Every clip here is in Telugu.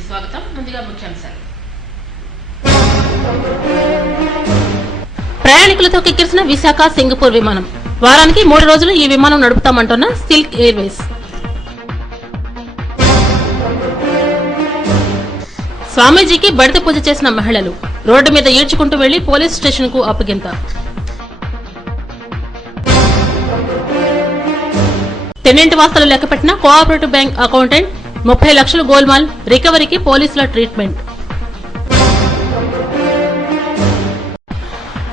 కి స్వాగతం. ముందుగా ముఖ్యాంశాలు. ప్రయాణికులతో కిక్కిరిసిన విశాఖ సింగపూర్ విమానం. వారానికి 3 రోజులు ఈ విమానం నడుపుతామంటున్న సిల్క్ ఎయిర్వేస్. స్వామీజీకి బడిత పూజ చేసిన మహిళలు రోడ్డు మీద ఈడ్చుకుంటూ వెళ్లి పోలీస్ స్టేషన్ కు అప్పగింత. తెన్నింటి వాస్తలు లెక్కపెట్టిన కోఆపరేటివ్ బ్యాంక్ అకౌంటెంట్ 30 లక్షల గోల్మాల్, రికవరీకి పోలీసుల ట్రీట్మెంట్.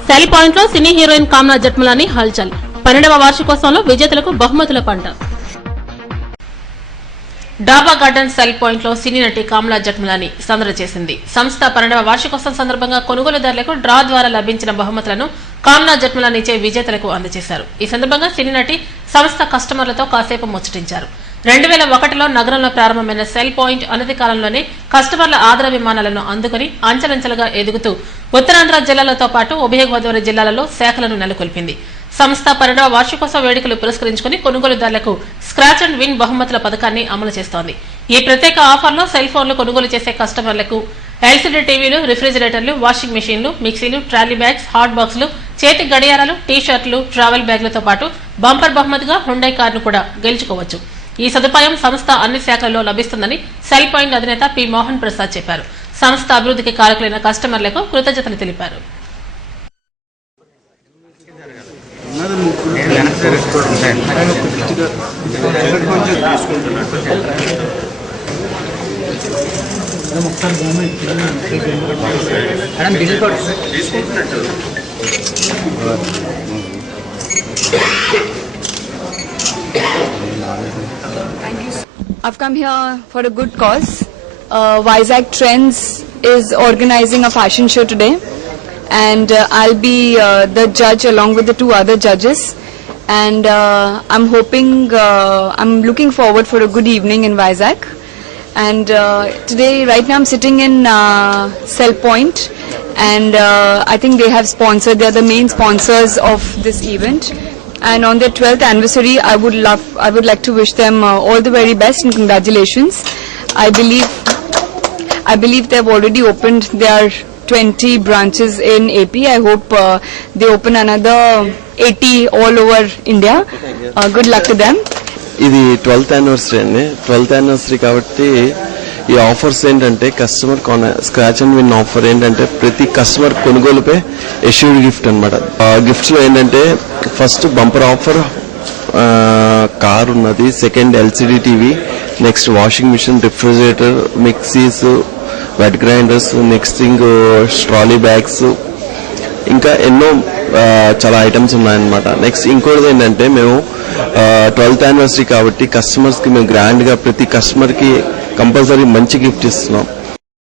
సెల్ పాయింట్ లో సినీ హీరోయిన్ కామ్నా జట్మలాని హల్చల్. 12వ వార్షికోత్సవంలో విజేతలకు బహుమతుల పంట. డాబా గార్డెన్ సెల్ పాయింట్ లో సినీ నటి కామ్లా జట్మలాని సందడి చేసింది. సంస్థ 12వ వార్షికోత్సవం సందర్భంగా కొనుగోలుదారులకు డ్రా ద్వారా లభించిన బహుమతులను కామ్లా జట్మలానిచే విజేతలకు అందజేశారు. ఈ సందర్భంగా సినీ నటి సంస్థ కస్టమర్లతో కాసేపు ముచ్చటించారు. 2001లో నగరంలో ప్రారంభమైన సెల్ పాయింట్ అనతి కాలంలోనే కస్టమర్ల ఆదర విమానాలను అందుకుని అంచెలంచెలుగా ఎదుగుతూ ఉత్తరాంధ్ర జిల్లాలతో పాటు ఉభయ గోదావరి జిల్లాలలో శాఖలను నెలకొల్పింది. సంస్థ 12వ వార్షికోత్సవ వేడుకలు పురస్కరించుకుని కొనుగోలుదారులకు స్క్రాచ్ అండ్ విన్ బహుమతుల పథకాన్ని అమలు చేస్తోంది. ఈ ప్రత్యేక ఆఫర్లో సెల్ ఫోన్లు కొనుగోలు చేసే కస్టమర్లకు ఎల్సీడీ టీవీలు, రిఫ్రిజిరేటర్లు, వాషింగ్ మెషీన్లు, మిక్సీలు, ట్రాలీ బ్యాగ్స్, హాట్ బాక్సులు, చేతి గడియారాలు, టీ షర్ట్లు, ట్రావెల్ బ్యాగ్లతో పాటు బంపర్ బహుమతిగా హుండై కారును కూడా గెలుచుకోవచ్చు. ఈ సదుపాయం సంస్థ అన్ని శాఖల్లో లభిస్తుందని సెల్ పాయింట్ అధినేత పి మోహన్ ప్రసాద్ చెప్పారు. సంస్థ అభివృద్ధికి కారకులైన కస్టమర్లకు కృతజ్ఞతలు తెలిపారు. I've come here for a good cause. Vizag Trends is organizing a fashion show today, and I'll be the judge along with the 2 other judges. And I'm looking forward for a good evening in Vizag. And today, right now, I'm sitting in Cell Point, and I think they have sponsored. They are the main sponsors of this event. And on their 12th anniversary, I would like to wish them all the very best and congratulations. I believe they have already opened their 20 branches in AP. I hope they open another 80 all over India. Good luck to them. ఇది 12th anniversary అండి. 12th anniversary కాబట్టి ఈ ఆఫర్స్ ఏంటంటే customer scratch and win offer ఏంటంటే ప్రతి కస్టమర్ కొనుగోలుపై ఎష్యూర్డ్ గిఫ్ట్ అనమాట. గిఫ్ట్స్ లో ఏంటంటే ఫస్ట్ బంపర్ ఆఫర్ కార్ ఉన్నది, second LCD TV, next washing machine, refrigerator, mixies, wet grinders, next thing trolley bags, ఇంకా ఎన్నో చాలా ఐటమ్స్ ఉన్నాయన్నమాట. నెక్స్ట్ ఇంకోటి ఏంటంటే మేము 12th anniversary కాబట్టి కస్టమర్స్ కి మేము గ్రాండ్ గా ప్రతి కస్టమర్ కి కంపల్సరీ మంచి గిఫ్ట్ ఇస్తున్నాం.